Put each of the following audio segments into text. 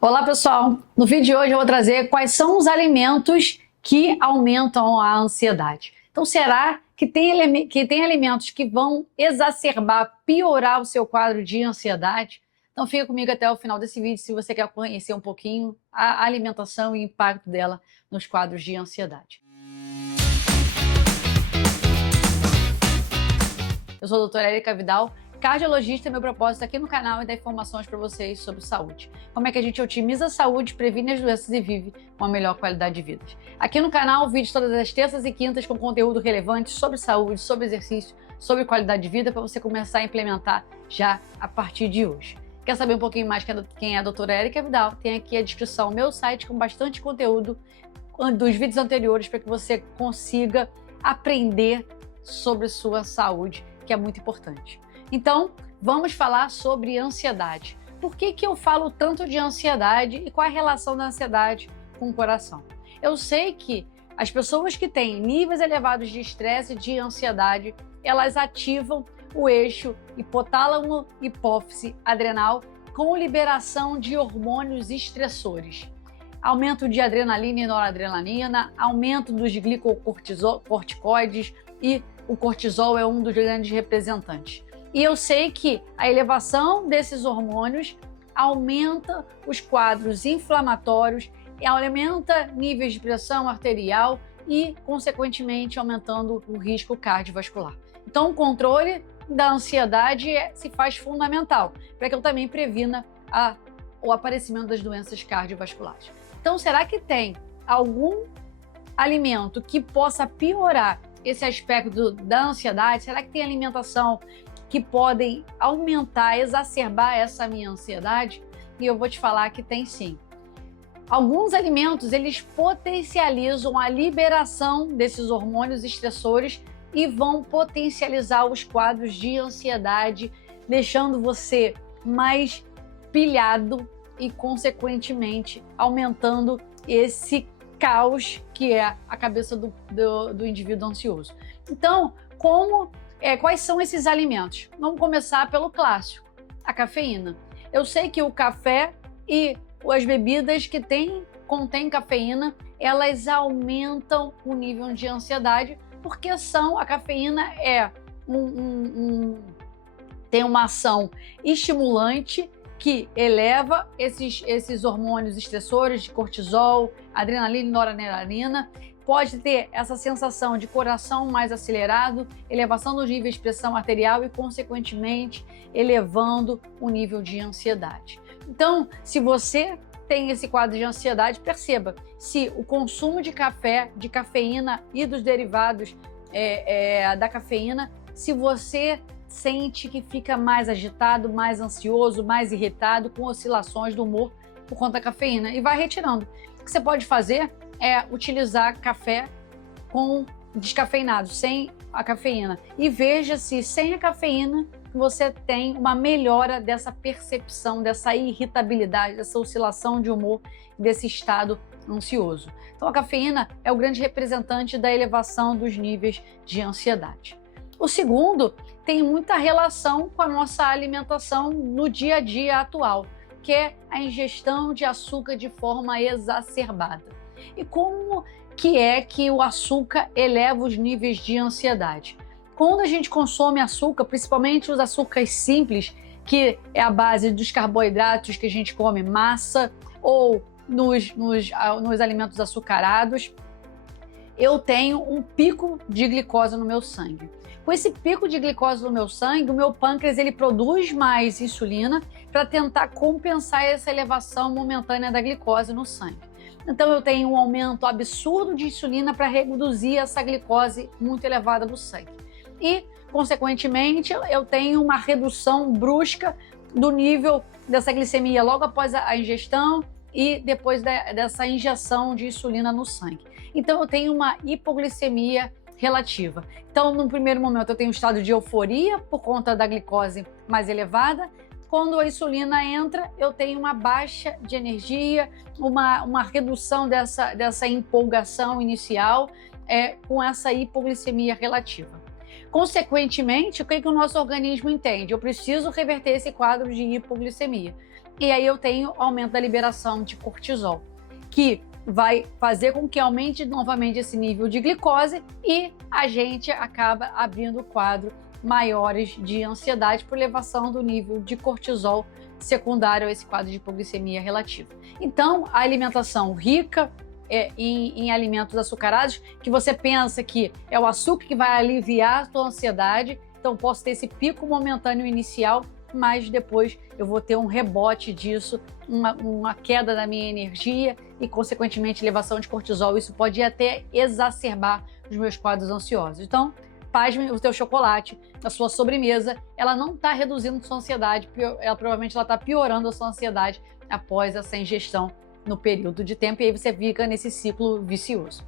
Olá pessoal, no vídeo de hoje eu vou trazer quais são os alimentos que aumentam a ansiedade. Então será que tem alimentos que vão exacerbar, piorar o seu quadro de ansiedade? Então fica comigo até o final desse vídeo se você quer conhecer um pouquinho a alimentação e o impacto dela nos quadros de ansiedade. Eu sou a doutora Erika Vidal, cardiologista. Meu propósito aqui no canal é dar informações para vocês sobre saúde. Como é que a gente otimiza a saúde, previne as doenças e vive com a melhor qualidade de vida. Aqui no canal, vídeos todas as terças e quintas com conteúdo relevante sobre saúde, sobre exercício, sobre qualidade de vida para você começar a implementar já a partir de hoje. Quer saber um pouquinho mais quem é a doutora Erika Vidal? Tem aqui a descrição, meu site com bastante conteúdo dos vídeos anteriores para que você consiga aprender sobre sua saúde, que é muito importante. Então, vamos falar sobre ansiedade. Por que eu falo tanto de ansiedade e qual é a relação da ansiedade com o coração? Eu sei que as pessoas que têm níveis elevados de estresse e de ansiedade, elas ativam o eixo hipotálamo, hipófise, adrenal com liberação de hormônios estressores. Aumento de adrenalina e noradrenalina, aumento dos glicocorticoides e o cortisol é um dos grandes representantes. E eu sei que a elevação desses hormônios aumenta os quadros inflamatórios, aumenta níveis de pressão arterial e, consequentemente, aumentando o risco cardiovascular. Então, o controle da ansiedade se faz fundamental para que eu também previna o aparecimento das doenças cardiovasculares. Então, será que tem algum alimento que possa piorar esse aspecto da ansiedade? Será que tem alimentação que podem aumentar, exacerbar essa minha ansiedade? E eu vou te falar que tem sim. Alguns alimentos, eles potencializam a liberação desses hormônios estressores e vão potencializar os quadros de ansiedade, deixando você mais pilhado e, consequentemente, aumentando esse caos que é a cabeça do indivíduo ansioso. Então, quais são esses alimentos? Vamos começar pelo clássico, a cafeína. Eu sei que o café e as bebidas que contêm cafeína, elas aumentam o nível de ansiedade, porque a cafeína tem uma ação estimulante que eleva esses hormônios estressores de cortisol, adrenalina e noradrenalina. Pode ter essa sensação de coração mais acelerado, elevação dos níveis de pressão arterial e, consequentemente, elevando o nível de ansiedade. Então, se você tem esse quadro de ansiedade, perceba se o consumo de café, de cafeína e dos derivados da cafeína, se você sente que fica mais agitado, mais ansioso, mais irritado, com oscilações do humor por conta da cafeína, e vai retirando. O que você pode fazer é utilizar café descafeinado, sem a cafeína, e veja se sem a cafeína você tem uma melhora dessa percepção, dessa irritabilidade, dessa oscilação de humor, desse estado ansioso. Então a cafeína é o grande representante da elevação dos níveis de ansiedade. O segundo tem muita relação com a nossa alimentação no dia a dia atual, que é a ingestão de açúcar de forma exacerbada. E como que o açúcar eleva os níveis de ansiedade? Quando a gente consome açúcar, principalmente os açúcares simples, que é a base dos carboidratos que a gente come, massa, ou nos alimentos açucarados, eu tenho um pico de glicose no meu sangue. Com esse pico de glicose no meu sangue, o meu pâncreas ele produz mais insulina para tentar compensar essa elevação momentânea da glicose no sangue. Então eu tenho um aumento absurdo de insulina para reduzir essa glicose muito elevada do sangue. E, consequentemente, eu tenho uma redução brusca do nível dessa glicemia logo após a ingestão e depois dessa injeção de insulina no sangue. Então eu tenho uma hipoglicemia relativa. Então, no primeiro momento, eu tenho um estado de euforia por conta da glicose mais elevada. Quando a insulina entra, eu tenho uma baixa de energia, uma redução dessa empolgação inicial com essa hipoglicemia relativa. Consequentemente, o que o nosso organismo entende? Eu preciso reverter esse quadro de hipoglicemia. E aí eu tenho aumento da liberação de cortisol, que vai fazer com que aumente novamente esse nível de glicose e a gente acaba abrindo o quadro maiores de ansiedade por elevação do nível de cortisol secundário a esse quadro de hipoglicemia relativa. Então, a alimentação rica em alimentos açucarados, que você pensa que é o açúcar que vai aliviar a tua ansiedade, então posso ter esse pico momentâneo inicial, mas depois eu vou ter um rebote disso, uma queda da minha energia e, consequentemente, elevação de cortisol. Isso pode até exacerbar os meus quadros ansiosos. Então, pasme, o teu chocolate, a sua sobremesa, ela não está reduzindo sua ansiedade, provavelmente ela está piorando a sua ansiedade após essa ingestão no período de tempo, e aí você fica nesse ciclo vicioso.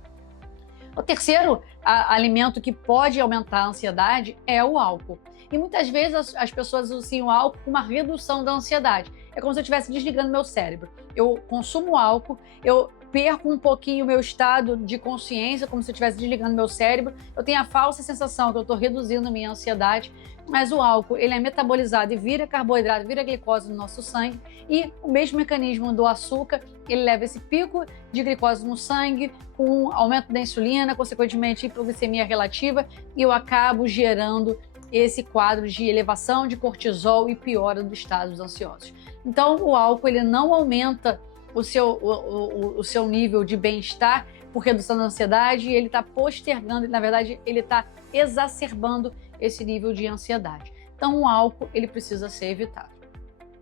O terceiro alimento que pode aumentar a ansiedade é o álcool. E muitas vezes as pessoas usam o álcool com uma redução da ansiedade. É como se eu estivesse desligando meu cérebro. Eu consumo álcool, eu perco um pouquinho o meu estado de consciência, como se eu estivesse desligando meu cérebro. Eu tenho a falsa sensação que eu estou reduzindo a minha ansiedade, mas o álcool ele é metabolizado e vira carboidrato, vira glicose no nosso sangue, e o mesmo mecanismo do açúcar, ele leva esse pico de glicose no sangue, com um aumento da insulina, consequentemente hipoglicemia relativa, e eu acabo gerando esse quadro de elevação de cortisol e piora dos estados ansiosos. Então, o álcool ele não aumenta o seu nível de bem-estar por redução da ansiedade, e ele está postergando, na verdade, ele está exacerbando esse nível de ansiedade. Então, o álcool ele precisa ser evitado.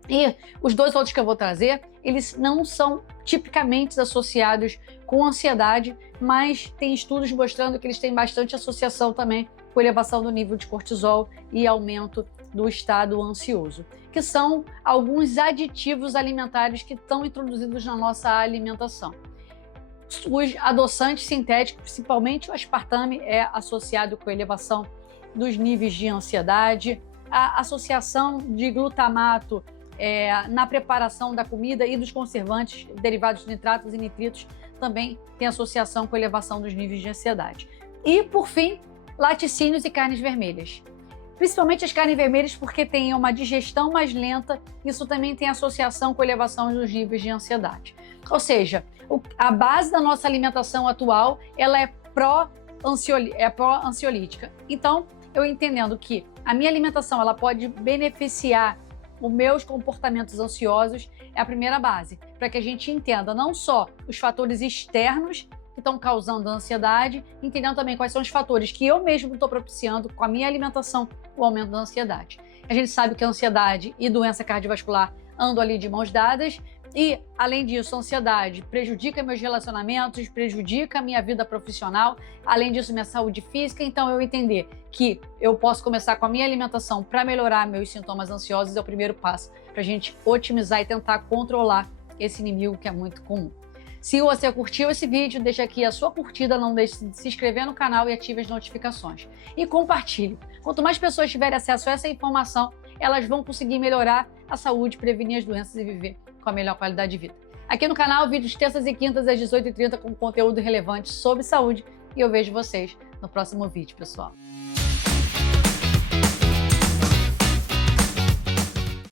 E os dois outros que eu vou trazer, eles não são tipicamente associados com ansiedade, mas tem estudos mostrando que eles têm bastante associação também com elevação do nível de cortisol e aumento do estado ansioso, que são alguns aditivos alimentares que estão introduzidos na nossa alimentação. Os adoçantes sintéticos, principalmente o aspartame, é associado com elevação dos níveis de ansiedade, a associação de glutamato na preparação da comida e dos conservantes derivados de nitratos e nitritos também tem associação com elevação dos níveis de ansiedade. E, por fim, laticínios e carnes vermelhas. Principalmente as carnes vermelhas, porque tem uma digestão mais lenta, isso também tem associação com elevação dos níveis de ansiedade. Ou seja, a base da nossa alimentação atual, ela é pró-ansiolítica. Então, eu entendendo que a minha alimentação ela pode beneficiar os meus comportamentos ansiosos, é a primeira base, para que a gente entenda não só os fatores externos que estão causando ansiedade, entendendo também quais são os fatores que eu mesmo estou propiciando com a minha alimentação o aumento da ansiedade. A gente sabe que a ansiedade e doença cardiovascular andam ali de mãos dadas, e, além disso, a ansiedade prejudica meus relacionamentos, prejudica a minha vida profissional, além disso, minha saúde física. Então, eu entender que eu posso começar com a minha alimentação para melhorar meus sintomas ansiosos é o primeiro passo para a gente otimizar e tentar controlar esse inimigo que é muito comum. Se você curtiu esse vídeo, deixa aqui a sua curtida, não deixe de se inscrever no canal e ative as notificações. E compartilhe. Quanto mais pessoas tiverem acesso a essa informação, elas vão conseguir melhorar a saúde, prevenir as doenças e viver com a melhor qualidade de vida. Aqui no canal, vídeos terças e quintas às 18h30 com conteúdo relevante sobre saúde, e eu vejo vocês no próximo vídeo, pessoal.